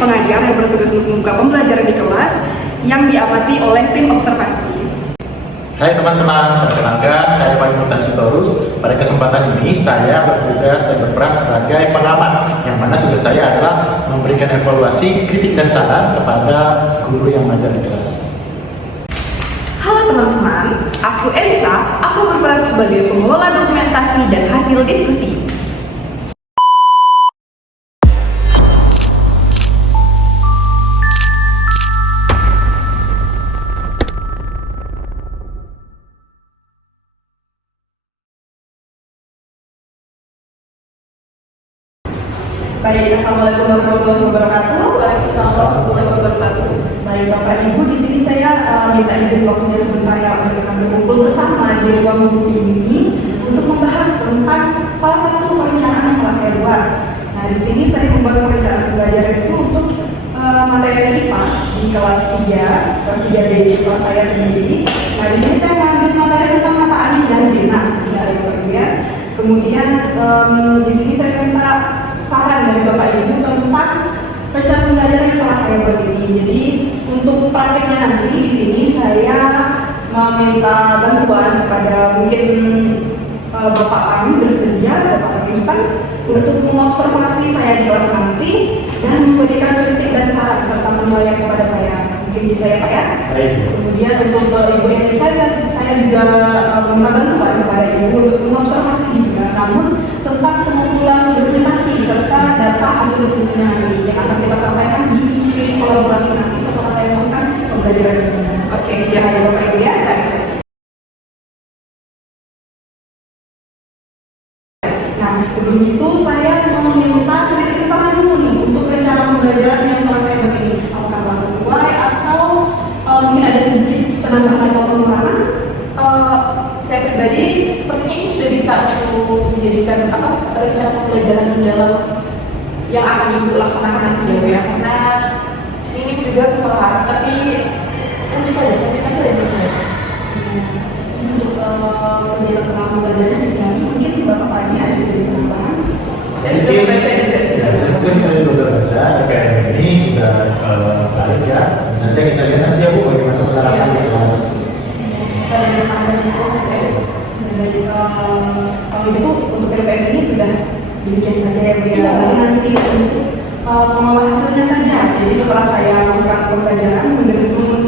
pengajar yang bertugas untuk membuka pembelajaran di kelas yang diamati oleh tim observasi. Hai teman-teman, perkenalkan saya Pak Murtan Sitorus. Pada kesempatan ini saya bertugas dan berperan sebagai pengamat, yang mana tugas saya adalah memberikan evaluasi, kritik dan saran kepada guru yang mengajar di kelas. Halo teman-teman, aku Elisa. Aku berperan sebagai pengelola dokumentasi dan hasil diskusi. Baik, assalamualaikum warahmatullahi wabarakatuh. Waalaikumsalam warahmatullahi wabarakatuh. Baik, Bapak Ibu, di sini saya minta izin waktunya sebentar ya untuk kita berkumpul bersama di ruang guru ini untuk membahas tentang salah satu perencanaan yang telah saya buat. Nah, di sini saya membuat perencanaan pembelajaran itu untuk materi IPAS di kelas 3B di kelas saya sendiri. Nah, di sini saya mengambil materi tentang mata angin dan dena, ya. Kemudian di sini saya minta saran dari Bapak Ibu tentang rencana pembelajaran yang telah saya buat ini. Jadi untuk prakteknya nanti di sini saya meminta bantuan kepada mungkin Bapak kami bersedia, Bapak Intan, untuk mengobservasi saya di kelas nanti dan memberikan kritik dan saran serta penilaian kepada saya. Mungkin bisa ya Pak ya. Baik. Kemudian untuk Ibu Elisa, saya juga meminta bantuan kepada Ibu untuk mengobservasi juga, namun tentang pengumpulan dokumentasi serta data hasil diskusinya nanti yang akan kita sampaikan di tim kolaboratif nanti setelah saya melakukan pembelajaran ini. Oke, Siap ya Bapak Ibu ya. Nah, sebelum itu saya meminta kritik saran dulu nih untuk rencana pembelajaran yang telah saya buat ini. Apakah telah sesuai atau mungkin ada sedikit penambahan atau pengurangan? Saya pribadi sepertinya ini sudah bisa untuk menjadikan rencana pembelajaran mendalam yang akan Ibu laksanakan nanti ya, karena minim juga kesalahan, tapi lanjutkan saja menurut saya. Untuk kegiatan penambahan pembelajaran di sini mungkin Bapak Pani ada sedikit penambahan. Saya sudah membaca juga sih. Mungkin saya sudah baca RPM ini sudah baik ya. Misalnya kita lihat nanti ya Bu bagaimana penerapan di kelas. Kalau gitu untuk RPM ini sudah demikian saja ya Bu ya. Nanti untuk pengolah hasilnya saja. Jadi setelah saya lakukan pembelajaran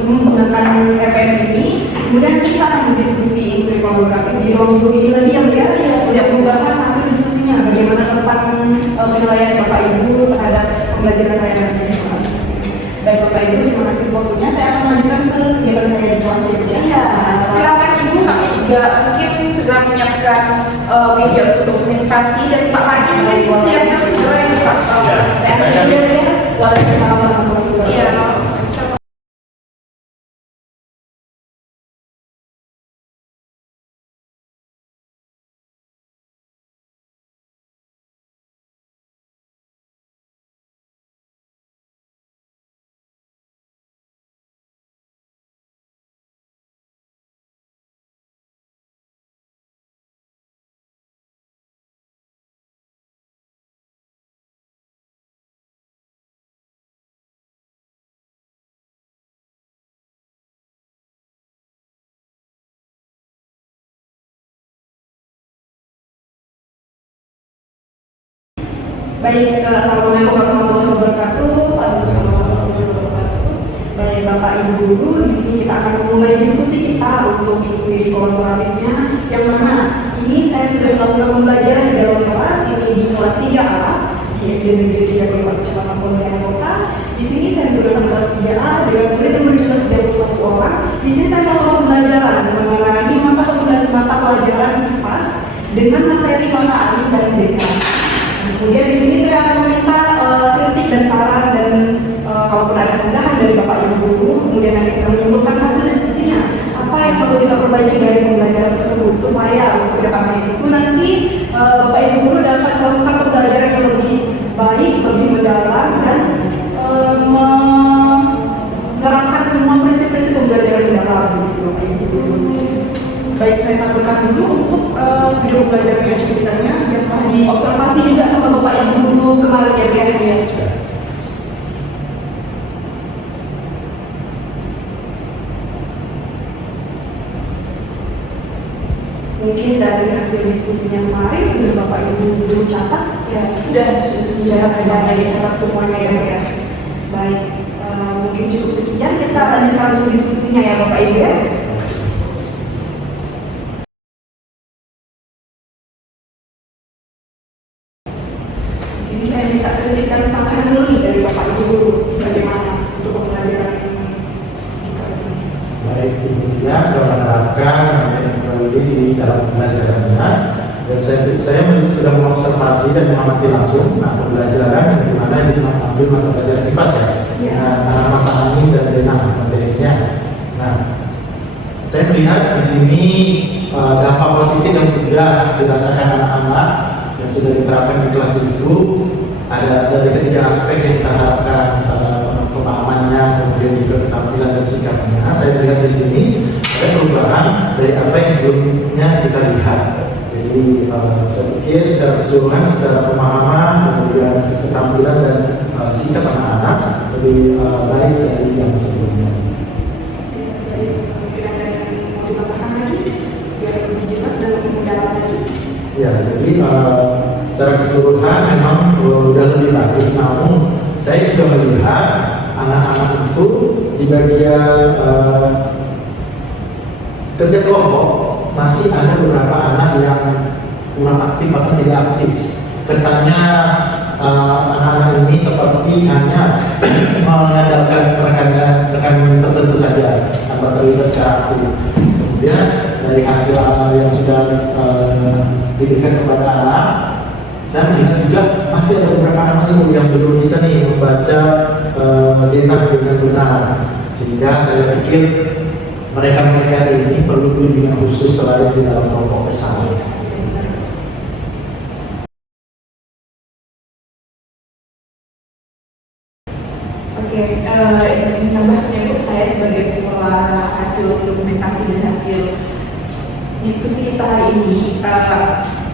menggunakan RPM ini, kemudian kita akan berdiskusi di kolaboratif di ruang guru ini lagi ya Bu ya. Siap membahas hasil diskusinya, bagaimana tentang penilaian Bapak Ibu terhadap pembelajaran saya nanti di kelas. Baik Bapak Ibu, terima kasih waktunya. Saya akan melanjutkan ke kegiatan saya di kelas ya Bu ya. Iya, silakan Ibu, kami juga mungkin segera menyiapkan media untuk dokumentasi dan Pak Pani mungkin siapkan segera ini Pak. Saya akan ya. Waalaikumsalam warahmatullahi wabarakatuh. Iya. Baik, assalamualaikum warahmatullahi wabarakatuh. Baik Bapak Ibu guru, di sini kita akan memulai diskusi kita untuk mengikuti kolaboratifnya, yang mana ini saya sudah melakukan pembelajaran di dalam kelas ini di kelas 3A di SD Negeri 3 Kabupaten Cimahi Pontianak Kota. Di sini saya menggunakan kelas 3A dengan murid yang berjumlah 31 orang. Di sini saya melakukan pembelajaran mengenai mata pelajaran IPAS dengan materi mata angin dan dena. Kemudian di sini saya akan meminta kritik dan saran dan kalaupun ada sanggahan dari Bapak Ibu guru, kemudian nanti kita menyimpulkan hasil diskusinya apa yang perlu kita perbaiki dari pembelajaran kedepannya itu nanti Bapak Ibu guru dapat melakukan pembelajaran yang lebih baik, lebih mendalam dan menerapkan semua prinsip-prinsip pembelajaran yang dalam begitu Bapak Ibu guru. Baik, saya tampilkan dulu untuk video pembelajaran yang cuplikannya yang telah diobservasi juga sama Bapak Ibu guru kemarin ya biar ya. Mungkin dari hasil diskusinya kemarin sudah Bapak Ibu guru catat? Ya, sudah dicatat semuanya ya Pak ya. Baik, mungkin cukup sekian, kita lanjutkan untuk diskusinya ya Bapak Ibu ya. Di sini saya minta kritikan tambahan dulu nih dari Bapak Ibu guru bagaimana untuk pembelajaran di kelas ini. Baik, intinya sudah menerapkan di dalam pembelajarannya, dan saya sudah mengobservasi dan mengamati langsung pembelajaran yang dimana ini mengambil mata pelajaran IPAS ya, mata angin dan denah materinya. Nah, saya melihat di sini dampak positif yang sudah dirasakan anak-anak yang sudah diterapkan di kelas itu ada dari ketiga aspek yang kita harapkan, misalnya pemahamannya, kemudian juga keterampilan dan sikapnya. Saya melihat di sini ada perubahan dari apa yang sebelumnya kita lihat. Jadi saya pikir secara keseluruhan, secara pemahaman, kemudian keterampilan dan sikap anak-anak lebih baik dari yang sebelumnya. Mungkin ada yang mau ditambahkan lagi biar lebih jelas dan lebih mendalam lagi. Ya, jadi secara keseluruhan memang sudah lebih baik. Namun saya juga melihat anak-anak itu di bagian kerja kelompok masih ada beberapa anak yang kurang aktif atau tidak aktif. Kesannya anak-anak ini seperti hanya mengandalkan rekan tertentu saja tanpa terlibat secara aktif. Kemudian dari hasil yang sudah diberikan kepada anak, saya melihat juga masih ada beberapa anak yang belum bisa nih membaca denah dengan benar, sehingga saya pikir mereka ini perlu bimbingan khusus selain di dalam kelompok besar. Oke, izin tambahnya Bu, saya sebagai pengelola hasil dokumentasi dan hasil diskusi kita hari ini,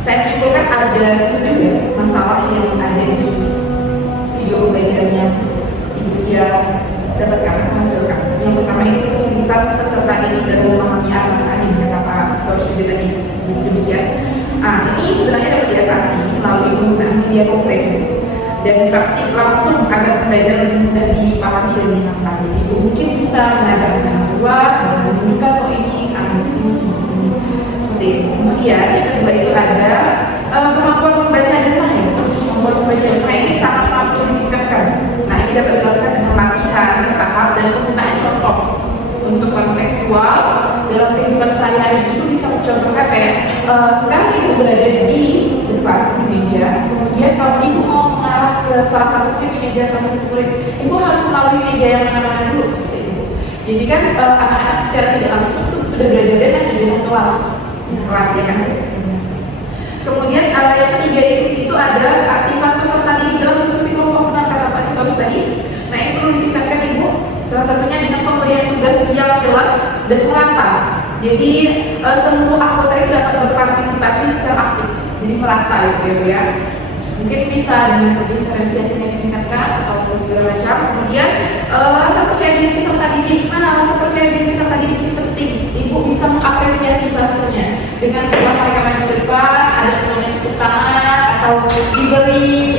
saya simpulkan ada 7 masalah yang ada di video pembelajarannya Ibu Tia dapatkan menghasilkan. Yang pertama itu kesulitan peserta didik dalam memahami arah-arah kata Pak Storus juga tadi demikian. Ini sebenarnya dapat diatasi melalui penggunaan media konkret dan praktik langsung agar pembelajaran lebih mudah dipahami dan dimengerti. Itu mungkin bisa mengajak anak keluar dan menunjukkan kok ini di sini. Seperti itu. Kemudian yang kedua itu ada kemampuan membaca denah ya. Kemampuan membaca denah ini sangat-sangat perlu ditingkatkan. Nah, ini dapat dilakukan dengan latihan, tahap dan penggunaan contoh untuk kontekstual dalam kehidupan sehari-hari. Itu bisa mencontohkan kayak sekarang ibu berada di depan di meja, kemudian kalau ibu mau mengarah ke salah satu murid di meja sama satu murid, ibu harus melalui meja yang mana-mana dulu seperti itu. Jadi kan anak-anak secara tidak langsung itu sudah belajar denah di dalam kelas ya kan. Kemudian yang ketiga itu adalah keaktifan peserta didik dalam diskusi kelompok benar kata Pak Sitorus tadi. Nah, ini perlu ditingkatkan Ibu. Salah satunya dengan pemberian tugas yang jelas dan merata. Jadi seluruh anggota itu dapat berpartisipasi secara aktif. Jadi merata gitu ya. Mungkin bisa dengan diferensiasi yang ditingkatkan atau segala macam. Kemudian rasa percaya diri peserta didik. Nah, rasa percaya diri peserta didik ini penting. Ibu bisa mengapresiasi salah satunya dengan sebuah mereka maju ke depan, ada temannya tepuk tangan atau diberi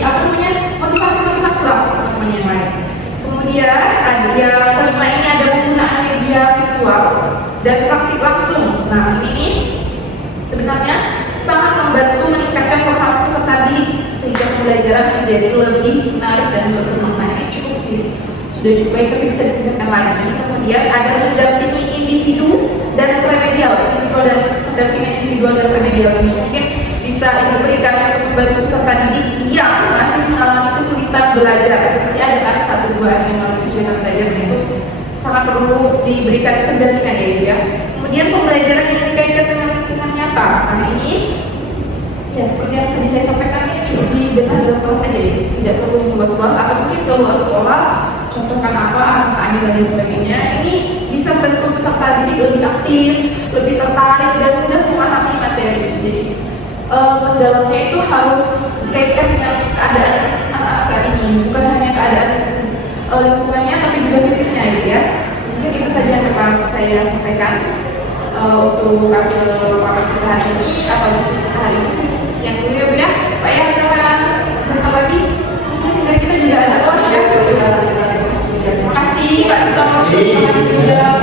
motivasi lah teman-teman yang lain. Kemudian ada yang kelima ini ada penggunaan media visual dan praktik langsung. Nah, ini sebenarnya sangat membantu meningkatkan pemahaman peserta didik sehingga pembelajaran menjadi lebih menarik dan bermakna. Ini cukup sih, sudah cukup baik, tapi bisa ditingkatkan lagi. Kemudian ada mendampingi individu dan remedial, pendampingan individual dan remedial ini mungkin bisa diberikan untuk membantu peserta didik yang masih mengalami kesulitan belajar. Pasti ada kan 1-2 yang mengalami kesulitan belajar, dan itu sangat perlu diberikan pendampingan ya. Kemudian pembelajaran yang dikaitkan dengan lingkungan nyata. Karena ini ya seperti yang tadi saya sampaikan cukup didengar dalam kelas saja ya, tidak perlu luas luas atau mungkin ke luar sekolah, contohkan apa, angkanya dan lain sebagainya. Ini bisa membantu peserta didik lebih aktif, lebih tertarik dan mudah memahami materi. Jadi mendalamnya itu harus dikaitkan dengan keadaan anak saat ini, bukan hanya keadaan lingkungannya tapi juga fisiknya gitu ya. Mungkin itu saja yang dapat saya sampaikan untuk hasil paparan kita hari ini atau diskusi kita hari ini. Sekian dulu ya Bu ya. Pak ya, kita akan sebentar lagi masing-masing dari kita juga ada kelas ya. Terima kasih Pak Sito, terima kasih juga